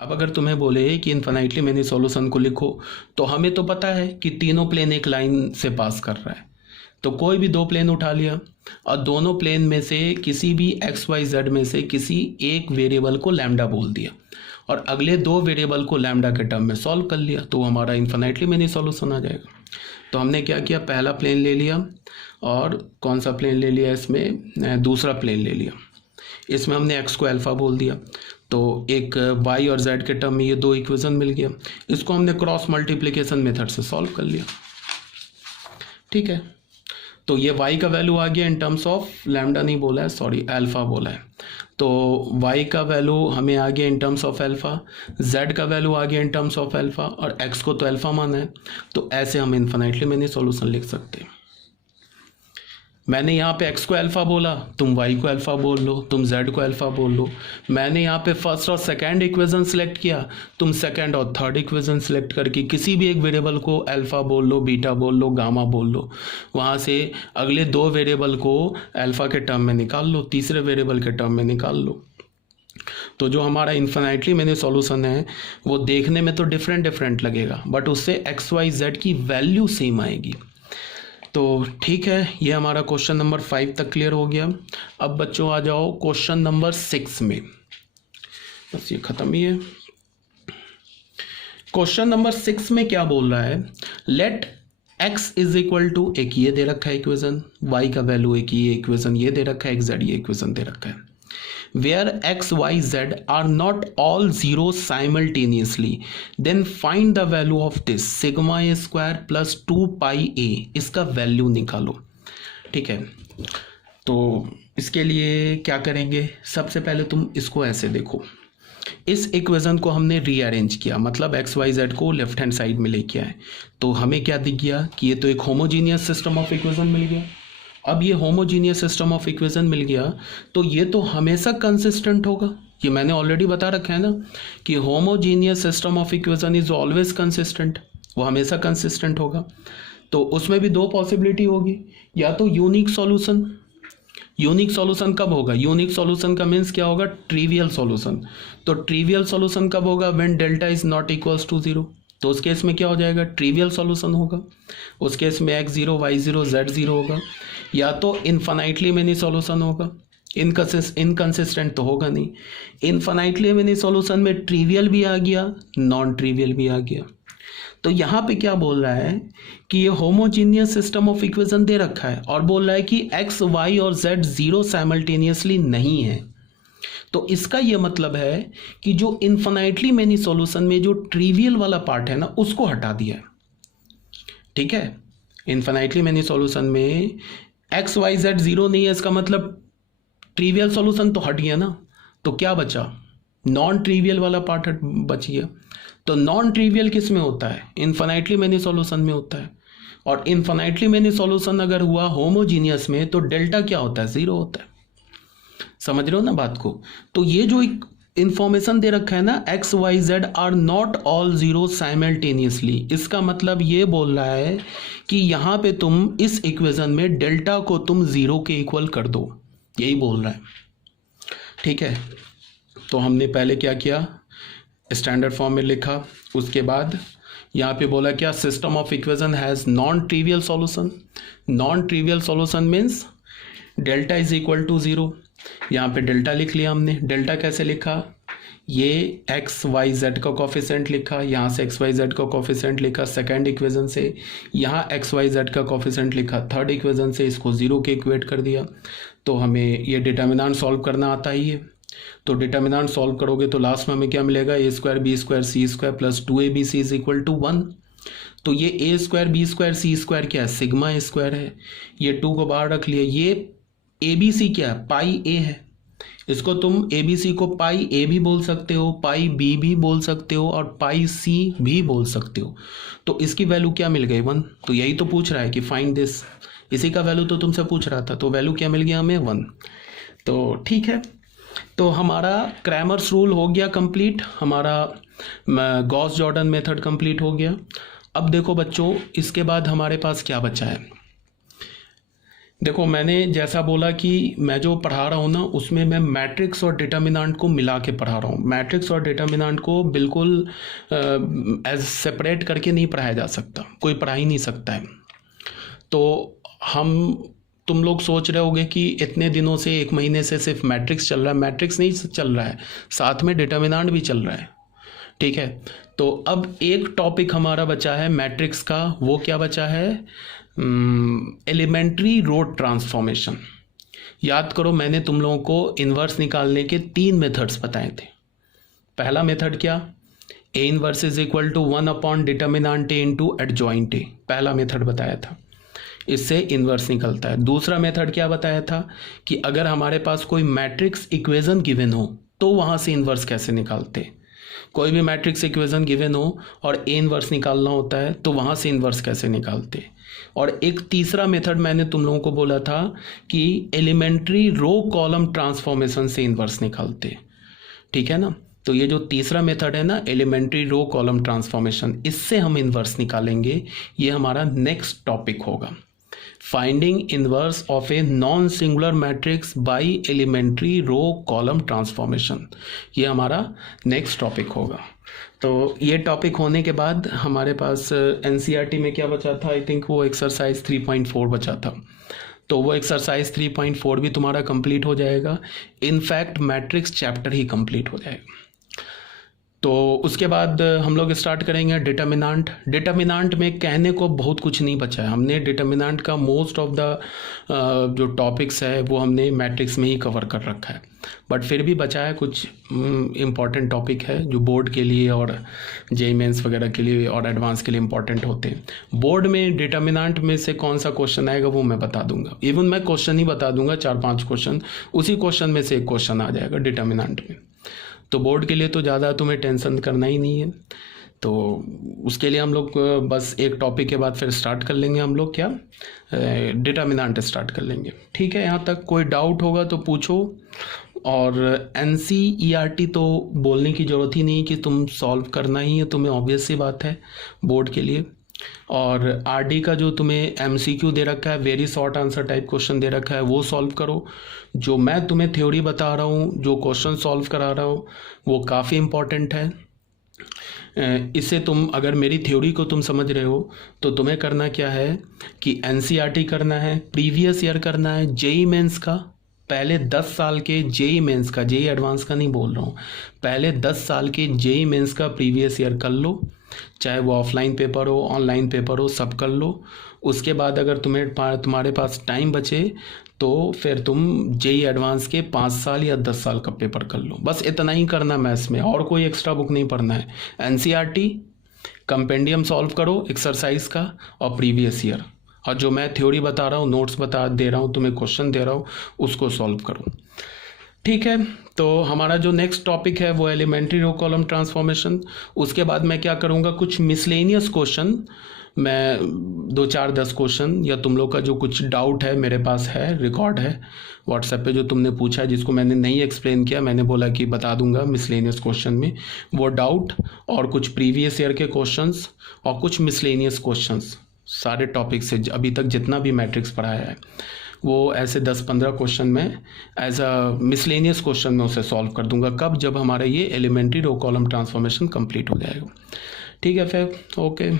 अब अगर तुम्हें बोले कि इन्फिनाइटली मैनी सॉल्यूशन को लिखो, तो हमें तो पता है कि तीनों प्लेन एक लाइन से पास कर रहा है, तो कोई भी दो प्लेन उठा लिया और दोनों प्लेन में से किसी भी एक्स वाई जेड में से किसी एक वेरिएबल को लैम्डा बोल दिया और अगले दो वेरिएबल को लैम्डा के टर्म में सॉल्व कर लिया, तो हमारा इन्फिनाइटली मैनी सॉल्यूशन आ जाएगा। तो हमने क्या किया, पहला प्लेन ले लिया और कौन सा प्लेन ले लिया, इसमें दूसरा प्लेन ले लिया। इसमें हमने एक्स को अल्फ़ा बोल दिया, तो एक वाई और जेड के टर्म में ये दो इक्वेशन मिल गया। इसको हमने क्रॉस मल्टीप्लिकेशन मेथड से सॉल्व कर लिया। ठीक है, तो ये y का वैल्यू आ गया इन टर्म्स ऑफ लैम्डा नहीं बोला है, सॉरी अल्फ़ा बोला है। तो y का वैल्यू हमें आ गया in terms of alpha, z का वैल्यू आ गया इन टर्म्स ऑफ अल्फ़ा और x को तो अल्फ़ा माना है, तो ऐसे हम इन्फिनाइटली मैनी सॉल्यूशन लिख सकते हैं। मैंने यहाँ पे x को अल्फ़ा बोला, तुम y को अल्फ़ा बोल लो, तुम z को अल्फ़ा बोल लो। मैंने यहाँ पे फर्स्ट और सेकंड इक्वेशन सेलेक्ट किया, तुम सेकंड और थर्ड इक्वेशन सेलेक्ट करके किसी भी एक वेरिएबल को अल्फ़ा बोल लो, बीटा बोल लो, गामा बोल लो। वहाँ से अगले दो वेरिएबल को अल्फ़ा के टर्म में निकाल लो, तीसरे वेरिएबल के टर्म में निकाल लो। तो जो हमारा इन्फिनाइटली मैनी सॉल्यूशन है वो देखने में तो डिफरेंट लगेगा, बट उससे एक्स वाई जेड की वैल्यू सेम आएगी। तो ठीक है, ये हमारा क्वेश्चन नंबर 5 तक क्लियर हो गया। अब बच्चों आ जाओ क्वेश्चन नंबर 6 में, बस ये ख़त्म ही है। क्वेश्चन नंबर 6 में क्या बोल रहा है, let x is equal to, एक ये दे रखा है इक्वेशन, y का वैल्यू एक ये इक्वेशन ये दे रखा है, एक z ये इक्वेशन दे रखा है। Where x, y, z are not all zero simultaneously, then find the value of this sigma a square plus 2 pi a, इसका वैल्यू निकालो। ठीक है, तो इसके लिए क्या करेंगे, सबसे पहले तुम इसको ऐसे देखो, इस इक्वेशन को हमने रीअरेंज किया, मतलब एक्स वाई जेड को लेफ्ट हैंड साइड में लेके आए, तो हमें क्या दिख गया कि ये तो एक होमोजीनियस सिस्टम ऑफ इक्वेशन मिल गया। अब ये होमोजीनियस सिस्टम ऑफ इक्वेशन मिल गया तो ये तो हमेशा कंसिस्टेंट होगा, ये मैंने ऑलरेडी बता रखा है ना कि homogeneous system of equation is always consistent, वो हमेशा कंसिस्टेंट होगा। तो उसमें भी दो पॉसिबिलिटी होगी, या तो यूनिक सॉल्यूशन। यूनिक सॉल्यूशन कब होगा, यूनिक सॉल्यूशन का मीन्स क्या होगा, ट्रिवियल सॉल्यूशन। तो ट्रिवियल सॉल्यूशन कब होगा, when delta is not equals to 0, तो उस केस में क्या हो जाएगा, ट्रिवियल सॉल्यूशन होगा। उस केस में x0 y0 z0 होगा। या तो इन्फिनाइटली मैनी सॉल्यूशन होगा, इनकंसिस्टेंट तो होगा नहीं। इन्फिनाइटली मैनी सॉल्यूशन में ट्रिवियल भी आ गया, नॉन ट्रिवियल भी आ गया। तो यहाँ पे क्या बोल रहा है कि ये होमोजीनियस सिस्टम ऑफ इक्वेशन दे रखा है और बोल रहा है कि x, y और z जीरो साइमल्टेनियसली नहीं है। तो इसका ये मतलब है कि जो इन्फिनाइटली मैनी सॉल्यूशन में जो ट्रिवियल वाला पार्ट है ना, उसको हटा दिया है। ठीक है, इन्फिनाइटली मैनी सॉल्यूशन में एक्स वाई जेड जीरो नहीं है, इसका मतलब ट्रिवियल सॉल्यूशन तो हट गया ना, तो क्या बचा, नॉन ट्रिवियल वाला पार्ट बच गया। तो नॉन ट्रिवियल किस में होता है, इन्फिनाइटली मैनी सॉल्यूशन में होता है। और इन्फिनाइटली मैनी सॉल्यूशन अगर हुआ होमोजीनियस में तो डेल्टा क्या होता है, जीरो होता है। समझ रहे हो ना बात को। तो ये जो एक इंफॉर्मेशन दे रखा है ना, x y z are not all zero simultaneously, इसका मतलब ये बोल रहा है कि यहाँ पे तुम इस इक्वेशन में डेल्टा को तुम जीरो के इक्वल कर दो, यही बोल रहा है। ठीक है, तो हमने पहले क्या किया, स्टैंडर्ड फॉर्म में लिखा, उसके बाद यहाँ पे बोला क्या, system of equation has non trivial solution. Non trivial solution means delta is equal to zero. यहाँ पे डेल्टा लिख लिया हमने। डेल्टा कैसे लिखा, ये एक्स वाई जेड का कोफिशिएंट लिखा, यहाँ से एक्स वाई जेड का कोफिशिएंट लिखा सेकंड इक्वेशन से, यहाँ एक्स वाई जेड का कोफिशिएंट लिखा थर्ड इक्वेशन से, इसको जीरो के इक्वेट कर दिया। तो हमें ये डिटर्मिनेंट सॉल्व करना आता ही है। तो डिटर्मिनेंट सॉल्व करोगे तो लास्ट में हमें क्या मिलेगा, a square b square c square plus 2abc is equal to 1। तो ये a square b square c square क्या है, सिग्मा स्क्वायर है। ये 2 को बाहर रख लिया। ये ए बी सी क्या है, पाई ए है। इसको तुम ए बी सी को पाई ए भी बोल सकते हो, पाई बी भी बोल सकते हो और पाई सी भी बोल सकते हो। तो इसकी वैल्यू क्या मिल गई, 1। तो यही तो पूछ रहा है कि फाइंड दिस, इसी का वैल्यू तो तुमसे पूछ रहा था। तो वैल्यू क्या मिल गया हमें, 1। तो ठीक है, तो हमारा क्रैमर्स रूल हो गया कंप्लीट, हमारा गॉस जॉर्डन मेथड कंप्लीट हो गया। अब देखो बच्चों, इसके बाद हमारे पास क्या बचा है, देखो मैंने जैसा बोला कि मैं जो पढ़ा रहा हूँ ना उसमें मैं मैट्रिक्स और डिटर्मिनेंट को मिला के पढ़ा रहा हूँ। मैट्रिक्स और डिटर्मिनेंट को बिल्कुल एज सेपरेट करके नहीं पढ़ाया जा सकता, कोई पढ़ा ही नहीं सकता है। तो हम तुम लोग सोच रहे होगे कि इतने दिनों से, एक महीने से सिर्फ मैट्रिक्स चल रहा है। मैट्रिक्स नहीं चल रहा है, साथ में डिटर्मिनेंट भी चल रहा है। ठीक है, तो अब एक टॉपिक हमारा बचा है मैट्रिक्स का, वो क्या बचा है? Elementary row transformation. याद करो मैंने तुम लोगों को इन्वर्स निकालने के 3 मेथड्स बताए थे। पहला मेथड क्या? A inverse is equal to 1 upon determinant a into adjoint a, पहला मेथड बताया था, इससे इन्वर्स निकलता है। दूसरा मेथड क्या बताया था कि अगर हमारे पास कोई मैट्रिक्स इक्वेशन गिवन हो तो वहाँ से इन्वर्स कैसे निकालते। कोई भी मैट्रिक्स इक्वेशन गिवन हो और ए इन्वर्स निकालना होता है तो वहाँ से इन्वर्स कैसे निकालते। और एक तीसरा मेथड मैंने तुम लोगों को बोला था कि एलिमेंट्री रो कॉलम ट्रांसफॉर्मेशन से इन्वर्स निकालते। ठीक है ना, तो ये जो तीसरा मेथड है ना, एलिमेंट्री रो कॉलम ट्रांसफॉर्मेशन, इससे हम इन्वर्स निकालेंगे। ये हमारा नेक्स्ट टॉपिक होगा, finding inverse of a non singular matrix by elementary row column transformation. ये हमारा नेक्स्ट टॉपिक होगा। तो ये टॉपिक होने के बाद हमारे पास एनसीईआरटी में क्या बचा था? आई थिंक वो एक्सरसाइज 3.4 बचा था। तो वो एक्सरसाइज 3.4 भी तुम्हारा कंप्लीट हो जाएगा। इनफैक्ट मैट्रिक्स चैप्टर ही कंप्लीट हो जाएगा। तो उसके बाद हम लोग स्टार्ट करेंगे डिटर्मिनेंट। डिटर्मिनेंट में कहने को बहुत कुछ नहीं बचा है। हमने डिटर्मिनेंट का मोस्ट ऑफ द जो टॉपिक्स है वो हमने मैट्रिक्स में ही कवर कर रखा है, बट फिर भी बचा है कुछ इम्पॉर्टेंट टॉपिक है जो बोर्ड के लिए और जेईई मेंस वगैरह के लिए और एडवांस के लिए इम्पॉर्टेंट होते हैं। बोर्ड में डिटर्मिनेंट में से कौन सा क्वेश्चन आएगा वो मैं बता दूंगा। इवन मैं क्वेश्चन ही बता दूंगा, 4-5 क्वेश्चन, उसी क्वेश्चन में से एक क्वेश्चन आ जाएगा डिटर्मिनेंट में। तो बोर्ड के लिए तो ज़्यादा तुम्हें टेंशन करना ही नहीं है। तो उसके लिए हम लोग बस एक टॉपिक के बाद फिर स्टार्ट कर लेंगे हम लोग, क्या डिटर्मिनेंट स्टार्ट कर लेंगे। ठीक है, यहाँ तक कोई डाउट होगा तो पूछो। और एनसीईआरटी तो बोलने की ज़रूरत ही नहीं कि तुम सॉल्व करना ही है, तुम्हें ऑब्वियस सी बात है बोर्ड के लिए। और आरडी का जो तुम्हें एमसीक्यू दे रखा है, very short answer type question दे रखा है, वो सॉल्व करो। जो मैं तुम्हें थ्योरी बता रहा हूँ, जो क्वेश्चन सॉल्व करा रहा हूँ, वो काफ़ी इम्पॉर्टेंट है। इससे तुम अगर मेरी थ्योरी को तुम समझ रहे हो तो तुम्हें करना क्या है कि एनसीईआरटी करना है, प्रीवियस ईयर करना है, जेईई मेंस का पहले 10 साल के जेईई मेंस का, जेईई एडवांस का नहीं बोल रहा हूँ, पहले 10 साल के जेईई मेंस का प्रीवियस ईयर कर लो, चाहे वो ऑफलाइन पेपर हो ऑनलाइन पेपर हो, सब कर लो। उसके बाद अगर तुम्हारे पास टाइम बचे तो फिर तुम जेईई एडवांस के 5 साल या 10 साल का पेपर कर लो। बस इतना ही करना मैथ्स में, और कोई एक्स्ट्रा बुक नहीं पढ़ना है। एनसीईआरटी कंपेंडियम सॉल्व करो एक्सरसाइज का और प्रीवियस ईयर, और जो मैं थ्योरी बता रहा हूँ, नोट्स दे रहा हूँ, तुम्हें क्वेश्चन दे रहा हूँ, उसको सॉल्व करो। ठीक है, तो हमारा जो नेक्स्ट टॉपिक है वो एलिमेंट्री रो कॉलम ट्रांसफॉर्मेशन। उसके बाद मैं क्या करूँगा, कुछ मिसलेनियस क्वेश्चन, मैं 2-4-10 क्वेश्चन, या तुम लोग का जो कुछ डाउट है मेरे पास है, रिकॉर्ड है व्हाट्सएप पे, जो तुमने पूछा है जिसको मैंने नहीं एक्सप्लेन किया, मैंने बोला कि बता दूंगा मिसलेनियस क्वेश्चन में, वो डाउट और कुछ प्रीवियस ईयर के क्वेश्चंस और कुछ मिसलेनियस क्वेश्चंस, सारे टॉपिक से अभी तक जितना भी मैट्रिक्स पढ़ाया है वो ऐसे 10-15 क्वेश्चन में एज अ मिसलेनियस क्वेश्चन में उसे सॉल्व कर दूंगा। कब? जब हमारा ये elementary row column transformation complete हो जाएगा। ठीक है, फिर ओके।